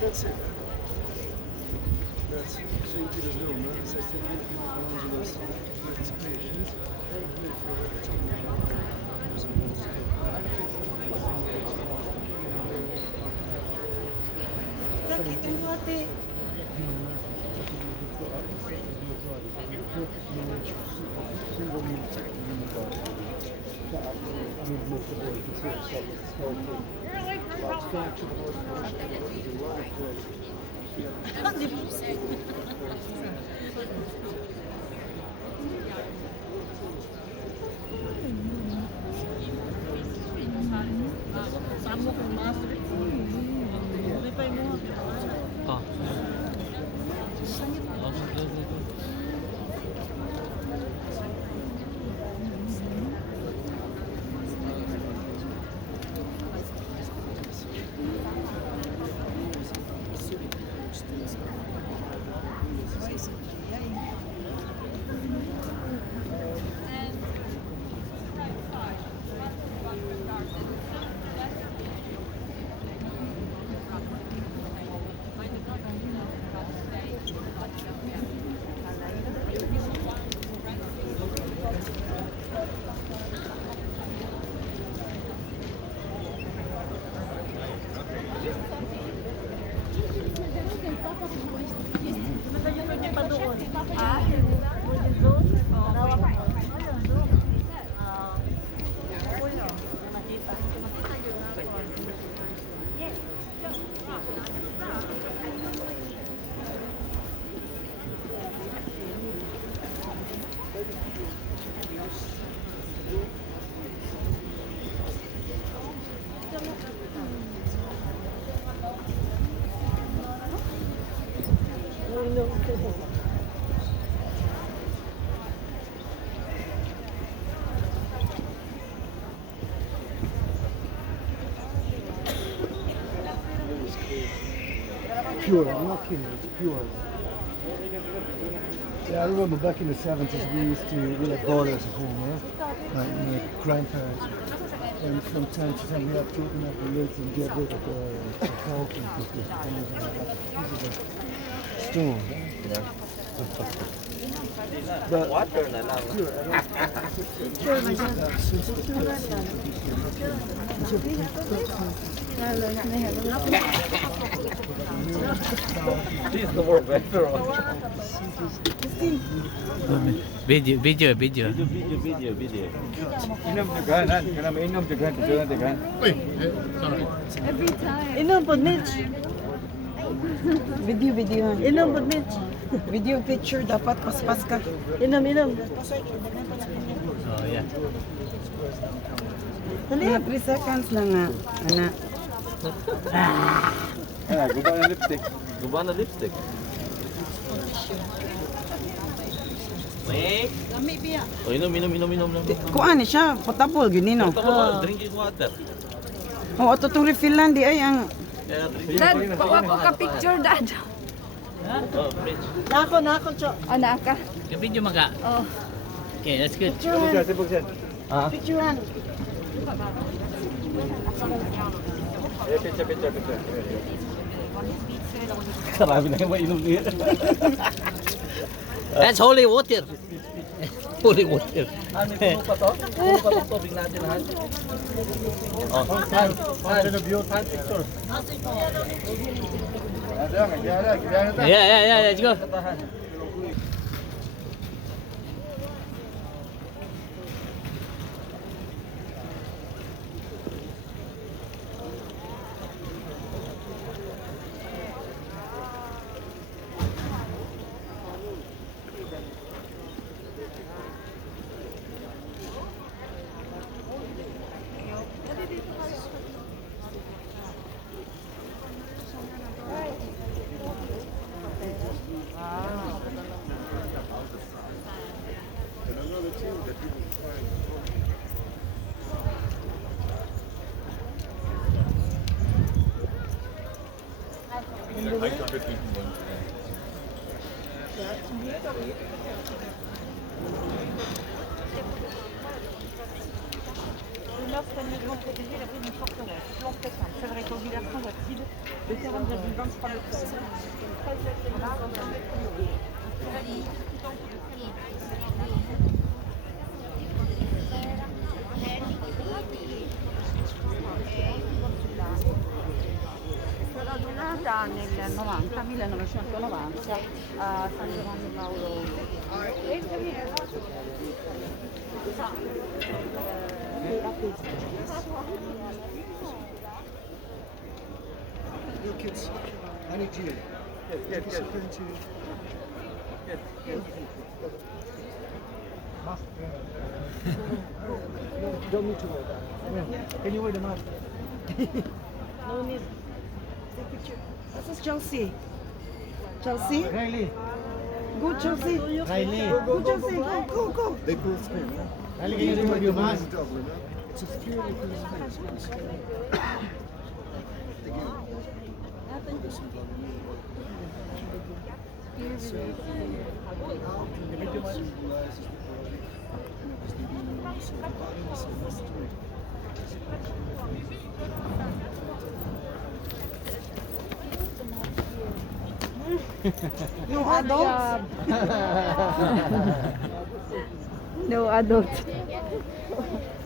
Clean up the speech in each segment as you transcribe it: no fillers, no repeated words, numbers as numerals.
That's it. That's St. Peter's Dome, right? It says St. Peter's creations. Pure, I'm not kidding, it's pure. Yeah, I remember back in the 70s we used to, we had boilers at home, yeah? Like my grandparents. And from time to time we had to open up the lids and get rid of the coke and put this stone. Yeah. But water na lang. This the more better. Video. Inom degan, kenapa inom degan. Sorry. Every time. Inom po Mitch. Video. Inom po Mitch. Video picture dapat paspas ka. Inom, inom. Oh, yeah. Mga 3 seconds lang nga. Ana. Guba na lipstick. Wait. Oh, inom. Kuan ni siya, potable gini no. Drinking water. Oh, ato tong refill lang di ay ang Dad, pawa po ka picture, Dad. Oh, fridge. Nako, Cho. Ana ka. Video maga. Oh. Okay, that's good. picturean. Picture. Karami na yung mainom niya. That's holy water. Holy water. Ano, puno pa to? Puno pa itong tubig natin, Han? Oh, Han, picture. Yeah, let's go. Katahan. L'offre migrant protégé la prise d'une forteresse. Plan spectacle, fabrique aux diversions actives de 40,23 hectares. È stata donata nel 90, 1990 a San Giovanni Paolo. Yo, kids, I need you. Get into. No, you don't need to wear that. Can you wear the mask? No need. Take picture. This is Chelsea. Chelsea? Riley. Go Chelsea. Riley. Go Chelsea. Go. They both spin. Riley, can you wear your mask? It's a security for his face. No adults. No adult.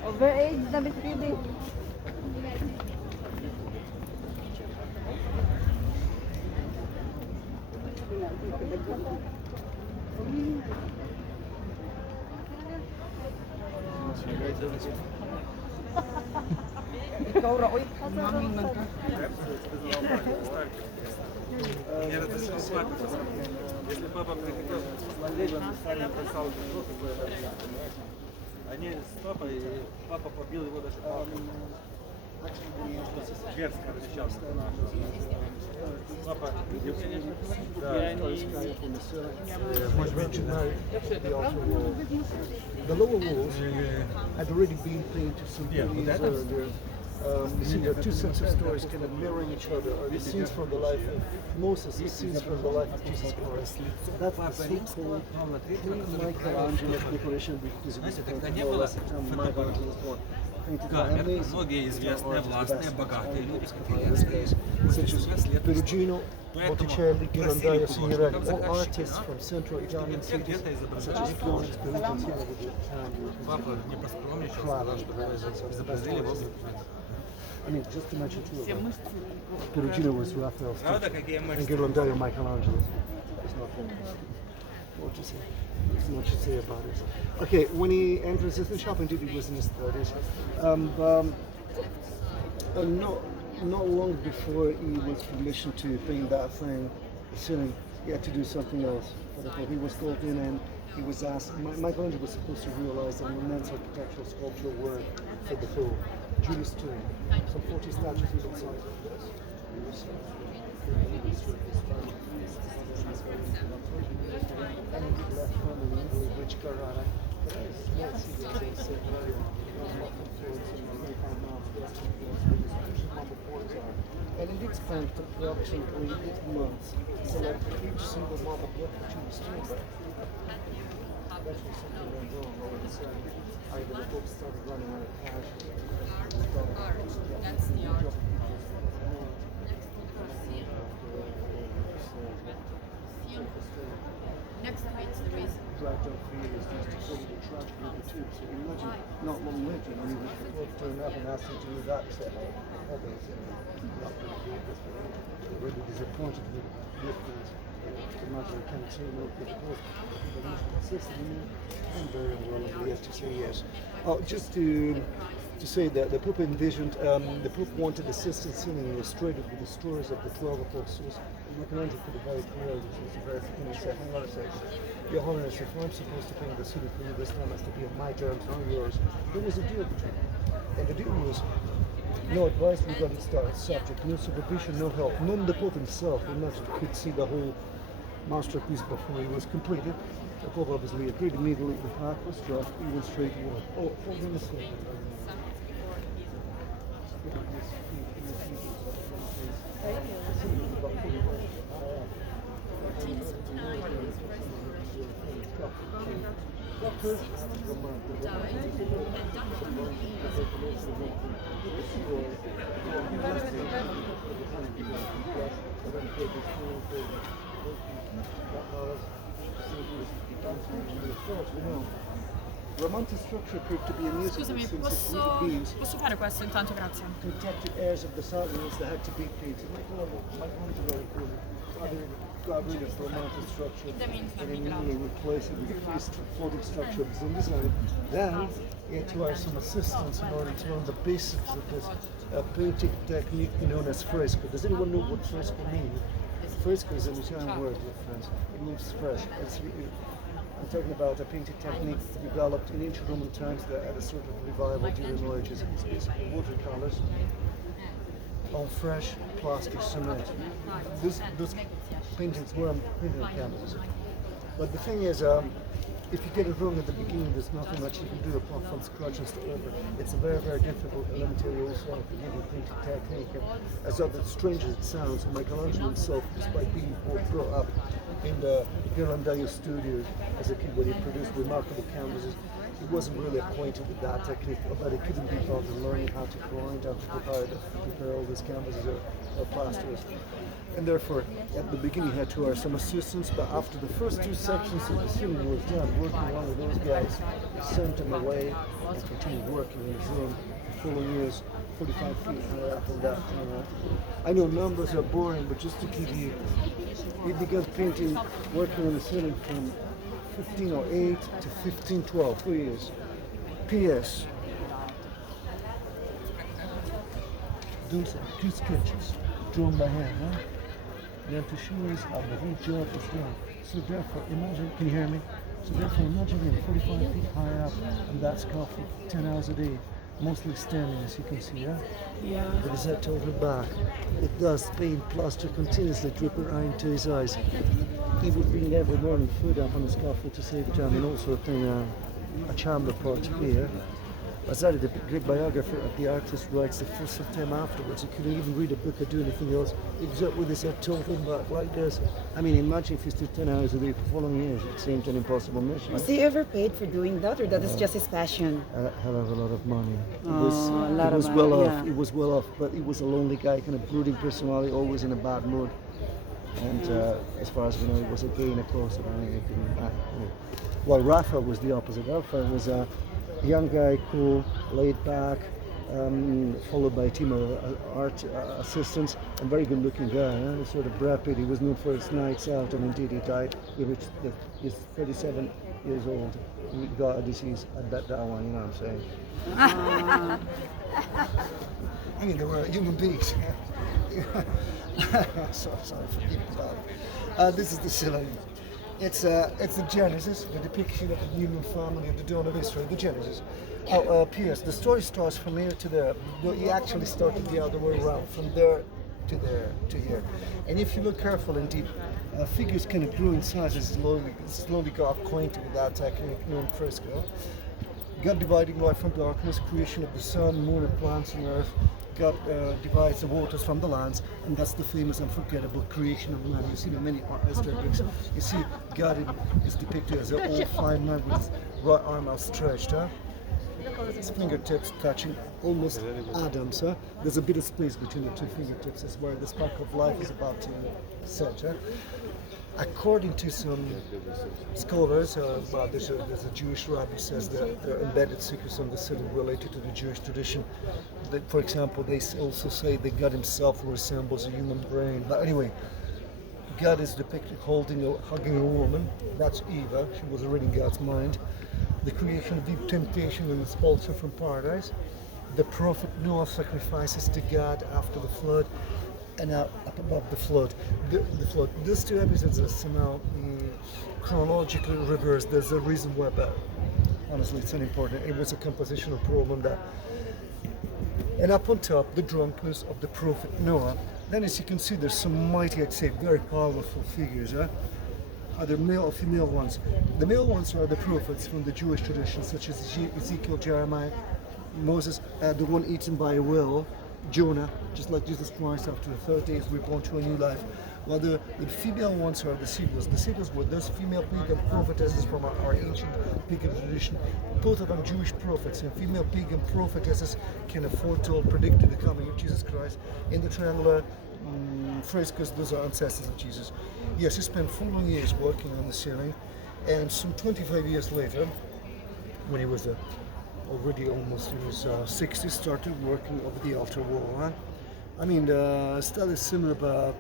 Overage na Miss Phoebe. Ikaw ra oy. Maming man ka. Если папа приходил смотреть, он специально писал они с папой, и папа побил его даже палкой. Зверско различался. Папа, Was mentioned now, the lower walls had already been painted some you see there are two sets of stories kind of mirroring each other. Are the scenes from the life of Moses, the scenes from the life of Jesus Christ. That's the so-called Michelangelo decoration because it was Michelangelo's born. Камер, многие известные, властные, богатые люди, которые стоят. Perugino, Botticelli, Ghirlandaio, Signorelli, all artists from Central Italian cities such as Florence, Perugia, Siena, with their hand. Папа не поскромничал, сказал, что изобразили его. I mean, just to mention two of them. Perugino was Raphael's Правда, какие and мышцы? Ghirlandaio, Michelangelo's. It's not what you say. There's much to say about it. Okay, when he enters the shop, indeed he was in his 30s. Not long before he was commissioned to paint that thing, the ceiling, he had to do something else. He was called in and he was asked, Michelangelo was supposed to realize an immense architectural sculptural work for the Pope, Julius Tomb, some 40 statues even size of this. And he left from the Italy, which Carrara, small city, as I said earlier, and it did spend approximately 8 months selecting each single model block for Julius Tomb. Eventually something went wrong all of a sudden. Either the book started running out of cash. That's the art. Next week's the reason. Dragged up for years just to put the tragedy of the two. So imagine not long later when he was turned up and asked him to do that, he said, oh, they said, not going to do this. They were really disappointed with the difference. Imagine I can't say no to the book. But he's consistent and very well, we have to say yes. Oh, just to say that the Pope envisioned, the Pope wanted assistance in and illustrated with the stories of the 12 apostles. Michelangelo put it very clearly, which was very he said, hang on a second, Your Holiness, if I'm supposed to paint the city for you, this time has to be on my terms, not yours. There was a deal between them. And the deal was no advice regarding subject, no supervision, no help. None the Pope himself, imagine, could see the whole masterpiece before it was completed. The Pope obviously agreed immediately. The path was struck, he went straight to work. Oh, hold on a second. Romantic structure proved to be a musical Scusami, since its little beams posso fare questo intanto, grazie. protected heirs of the Saturdays that had to be painted. Michelangelo got rid of the romantic structure and immediately replaced it with a feast floating structure of his own design. Then he had to hire some assistants in order to learn the basics of this painting technique known as fresco. Does anyone know what fresco means? Fresco is an Italian word, dear friends. It means fresh. I'm talking about a painting technique developed in ancient Roman times that had a sort of revival during the Middle Ages. It's basically watercolors on fresh plastic cement. Those paintings were painted on canvas. But the thing is, if you get it wrong at the beginning, there's nothing much you can do apart from scratch and start over. It's a very, very difficult, let me tell you also, forgiving painting technique. And as strange as it sounds, Michelangelo himself, despite being brought up in the Ghirlandaio studio as a kid when he produced remarkable canvases, he wasn't really acquainted with that technique, but he couldn't be bothered learning how to grind, how to prepare all these canvases or plasters. And therefore, at the beginning he had to hire some assistants, but after the first two sections of the ceiling was done, working along with those guys, he sent them away and continued working in his room the following years, 45 feet high up on that. I know numbers are boring, but just to give you, he began painting, working on the ceiling from 1508 to 1512, 3 years. P.S. Those are two sketches drawn by hand, huh? Then to show us how the whole job is done. So therefore, imagine, can you hear me? So therefore, imagine him 45 feet high up on that scaffold, 10 hours a day, mostly standing, as you can see, yeah? Yeah. With his head tilted back, it does paint plaster continuously, dripping right into his eyes. He would bring every morning food up on the scaffold to save time, and also a chamber pot here. Vasari, the great biographer of the artist, writes the first of time afterwards. He couldn't even read a book or do anything else. He was up with his head tilted back like this. I mean, imagine if he stood 10 hours a day for following years. It seemed an impossible mission. Was he ever paid for doing that, or that is just his passion? A hell of a lot of money. A lot He was of well money, off. yeah. He was well off, but he was a lonely guy, kind of brooding personality, always in a bad mood. And as far as we know, he was a gay in a closet. Well, Rafa was the opposite. Rafa was a young guy, cool, laid back, followed by a team of art assistants, and very good-looking guy. Sort of Brad Pitt. He was known for his nights out, and indeed he died. He's 37 years old. He got a disease. I bet that one. You know what I'm saying? I mean, they were human beings. sorry, forgive me about it. This is the ceiling. It's the Genesis, the depiction of the human family at the dawn of Israel, the Genesis. P.S. The story starts from here to there. No, he actually started the other way around, from there to here. And if you look careful and deep, figures kind of grew in size as slowly got acquainted with that technique known fresco. God dividing light from darkness, creation of the sun, moon, and plants and earth. God divides the waters from the lands, and that's the famous unforgettable creation of man. You see the many aesthetics. You see God is depicted as an old fine man with his right arm outstretched. His fingertips touching almost Adam's. There's a bit of space between the two fingertips. That's where the spark of life is about to set. According to some scholars, there's a Jewish rabbi says that there are embedded secrets on the ceiling related to the Jewish tradition. That, for example, they also say that God himself resembles a human brain. But anyway, God is depicted hugging a woman. That's Eve. She was already in God's mind. The creation of the temptation and expulsion from paradise. The prophet Noah sacrifices to God after the flood. And up above the flood. The flood. These two episodes are somehow chronologically reversed. There's a reason why, but honestly, it's unimportant. It was a compositional problem that. And up on top, the drunkenness of the prophet Noah. Then, as you can see, there's some mighty, I'd say, very powerful figures. Either male or female ones. The male ones are the prophets from the Jewish tradition, such as Ezekiel, Jeremiah, Moses, the one eaten by a whale. Jonah, just like Jesus Christ, after the 3rd day is reborn to a new life. While the female ones are the Sibyls. The Sibyls were those female pagan prophetesses from our ancient pagan tradition. Both of them Jewish prophets, and female pagan prophetesses can foretold, predicted the coming of Jesus Christ. In the triangular frescoes, those are ancestors of Jesus. Yes, he spent 4 long years working on the ceiling, and some 25 years later, when he was already almost in his 60s, started working over the altar wall. I mean, the style is similar, but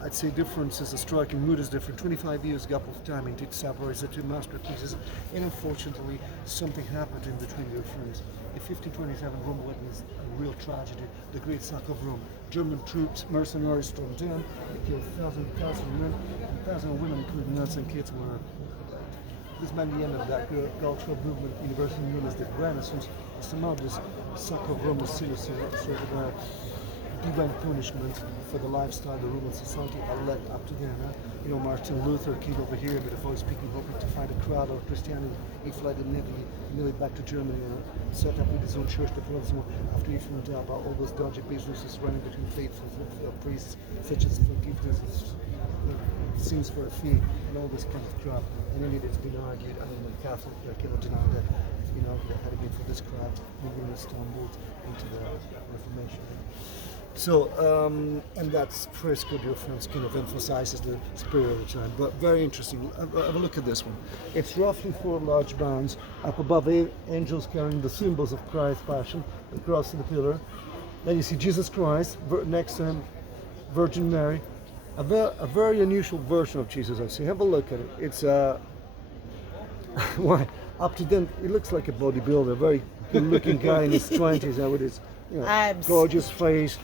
I'd say differences, the striking mood is different. 25 years gap of time indeed separates the two masterpieces, and unfortunately, something happened in between their frames. In 1527, Rome witnessed a real tragedy, the Great Sack of Rome. German troops, mercenaries stormed in, they killed thousands men, and thousands of women, including nuns and kids, were. This meant the end of that cultural movement, universally known as the Renaissance. Somehow this Sack of Rome was seen as sort of divine punishment for the lifestyle the Roman society had led up to then. Martin Luther came over here with a voice speaking, hoping to find a crowd of Christianity. He fled immediately back to Germany and set up with his own church, the Protestant, after he found out about all those dodgy businesses running between faithful priests, such as forgiveness, sins for a fee, and all this kind of crap. And then it's been argued, the Catholic cannot deny that, that had it been for this crowd, we wouldn't have stumbled into the Reformation. So, and that's fresco, dear friends, kind of emphasizes the spirit of the time, but very interesting. Have a look at this one. It's roughly 4 large bands, up above angels carrying the symbols of Christ's passion, the cross and the pillar. Then you see Jesus Christ, next to him, Virgin Mary, a very unusual version of Jesus, I say. Have a look at it. It's, why, up to then, it looks like a bodybuilder, a very good-looking guy in his 20s, how it is. Abs. Gorgeous face,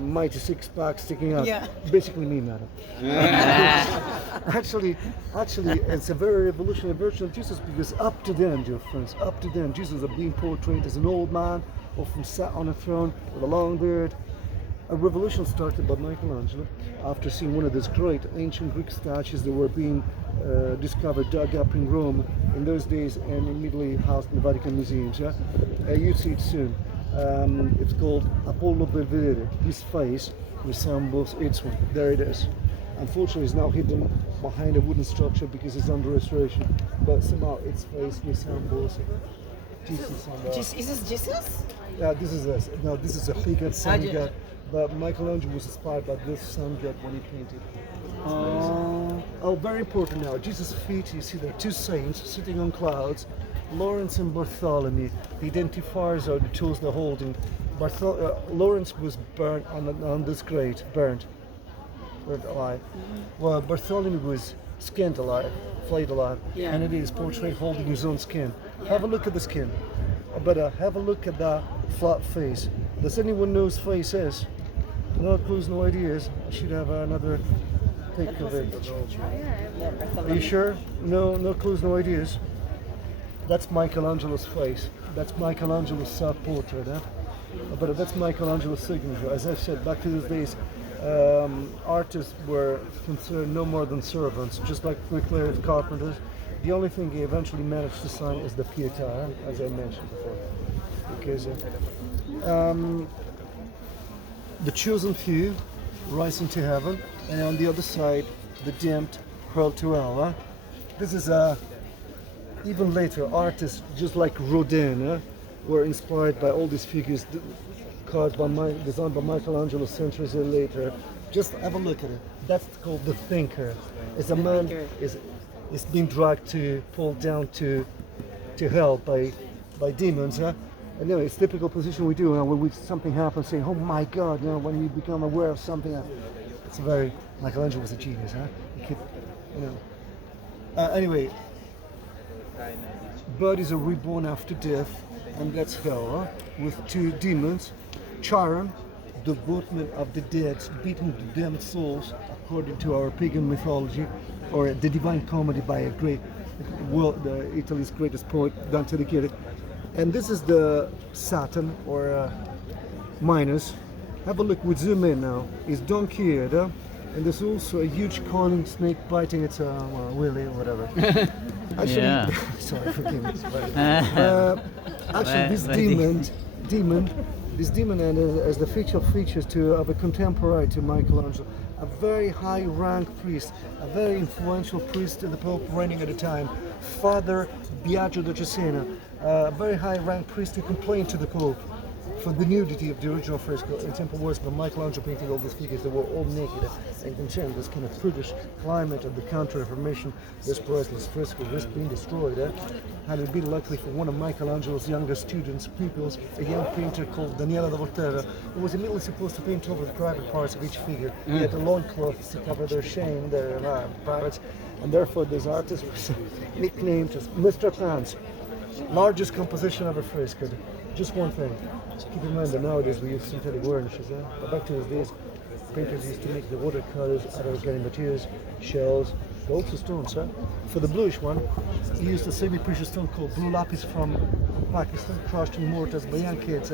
mighty 6-pack sticking out. Yeah. Basically me, madam. Actually, it's a very revolutionary version of Jesus, because up to then, dear friends, up to then, Jesus was being portrayed as an old man, often sat on a throne with a long beard. A revolution started by Michelangelo after seeing one of those great ancient Greek statues that were being discovered, dug up in Rome in those days, and immediately housed in the Vatican museums. You'd see it soon. It's called Apollo Belvedere. His face resembles its one. There it is. Unfortunately, it's now hidden behind a wooden structure because it's under restoration. But somehow its face resembles Jesus on the. Is this Jesus? Yeah, this is a pagan sun god. But Michelangelo was inspired by this sun god when he painted. Oh, very important now. Jesus' feet, you see there are 2 saints sitting on clouds. Lawrence and Bartholomew. The identifiers are the tools they're holding. Lawrence was burnt on this grate, burnt alive. Well, Bartholomew was skinned alive, flayed alive, and it is portrayed holding his own skin. Have a look at the skin, but have a look at that flat face. Does anyone know his face is? No clues, no ideas. I should have another take of it. Are you sure? No clues, no ideas. That's Michelangelo's face. That's Michelangelo's self-portrait. But that's Michelangelo's signature. As I've said, back to these days, artists were considered no more than servants, just like bricklayers, carpenters. The only thing he eventually managed to sign is the Pietà, as I mentioned before. Because the chosen few rising to heaven, and on the other side, the damned hurled to hell. This is even later artists, just like Rodin, were inspired by all these figures designed by Michelangelo centuries later. Just have a look at it. That's called the thinker. It's a man is being dragged to fall down to hell by demons. And it's typical position we do when something happens, saying, "Oh my God!" When we become aware of something. It's a very Michelangelo was a genius, He could, Anyway, bodies are reborn after death, and that's hell, with two demons, Charon, the boatman of the dead, beating the damned souls, according to our pagan mythology, or the Divine Comedy by a great, Italy's greatest poet, Dante Alighieri. And this is the Saturn, or Minos. Have a look, we zoom in now. It's Don Quixote, and there's also a huge coiling snake biting its willy or whatever. Actually, Yeah. sorry, forgive me. Actually, this demon, and as the featured features of a contemporary to Michelangelo, a very high rank priest, a very influential priest to the Pope reigning at the time, Father Biagio da Cesena, a very high rank priest who complained to the Pope for the nudity of the original fresco in Temple Wars, but Michelangelo painted all these figures that were all naked and concerned this kind of prudish climate of the Counter-Reformation. This priceless fresco was being destroyed. Had it been luckily for one of Michelangelo's younger students, pupils, a young painter called Daniele da Volterra, who was immediately supposed to paint over the private parts of each figure. He had the loincloths to cover their shame, their privates, and therefore this artist was nicknamed as Mr. Pants. Largest composition ever frescoed. Just one thing. Keep in mind that nowadays we use synthetic varnishes, but back to those days, painters used to make the watercolors out of organic materials, shells, also stones. For the bluish one, he used a semi-precious stone called blue lapis from Pakistan, crushed in mortars by young kids,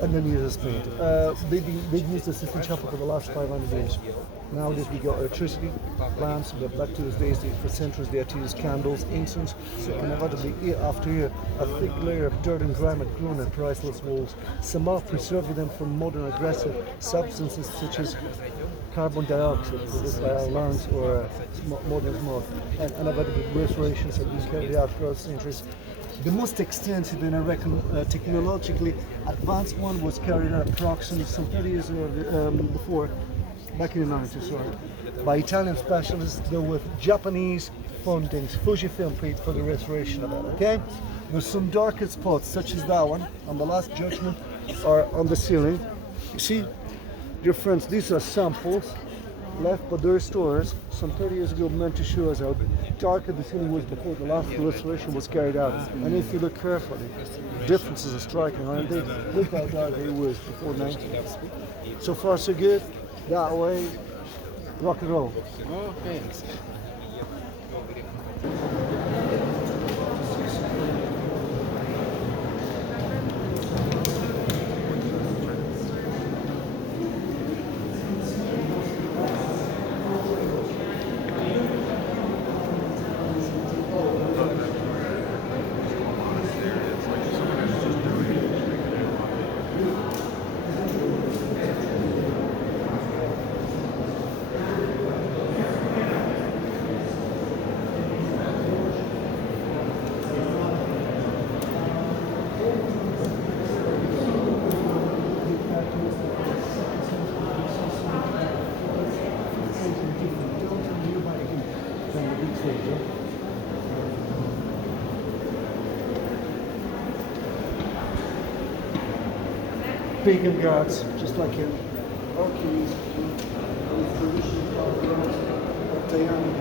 and then used as paint. They've used the Sistine Chapel for the last 500 years. Nowadays we got electricity, lamps, but back to those days, for centuries they had to use candles, incense, so inevitably year after year, a thick layer of dirt and grime had grown on priceless walls, somehow preserving them from modern aggressive substances such as carbon dioxide produced by our lungs or modern smog, and inevitably restorations have been carried out throughout centuries. The most extensive and I reckon technologically advanced one was carried out approximately some 30 years before, back in the 90s, by Italian specialists, though with Japanese fundings. Fujifilm paid for the restoration of it, okay? There's some darker spots, such as that one, on the Last Judgment, or on the ceiling. You see, dear friends, these are samples left by the restorers some 30 years ago, meant to show us how darker the ceiling was before the last restoration was carried out. And if you look carefully, differences are striking, aren't they? Look how dark it was before 90. So far, so good. That way, rock and roll. Okay. Pagan gods, just like in Hercules, of Diana.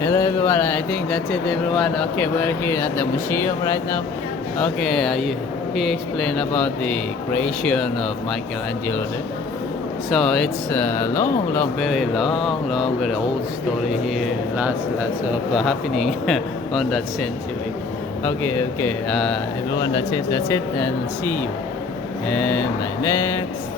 Hello everyone, I think that's it everyone. Okay, we're here at the museum right now. Okay, he explained about the creation of Michelangelo there. So it's a very long, very old story here. Lots of happening on that century. Okay, everyone, that's it, and see you in my next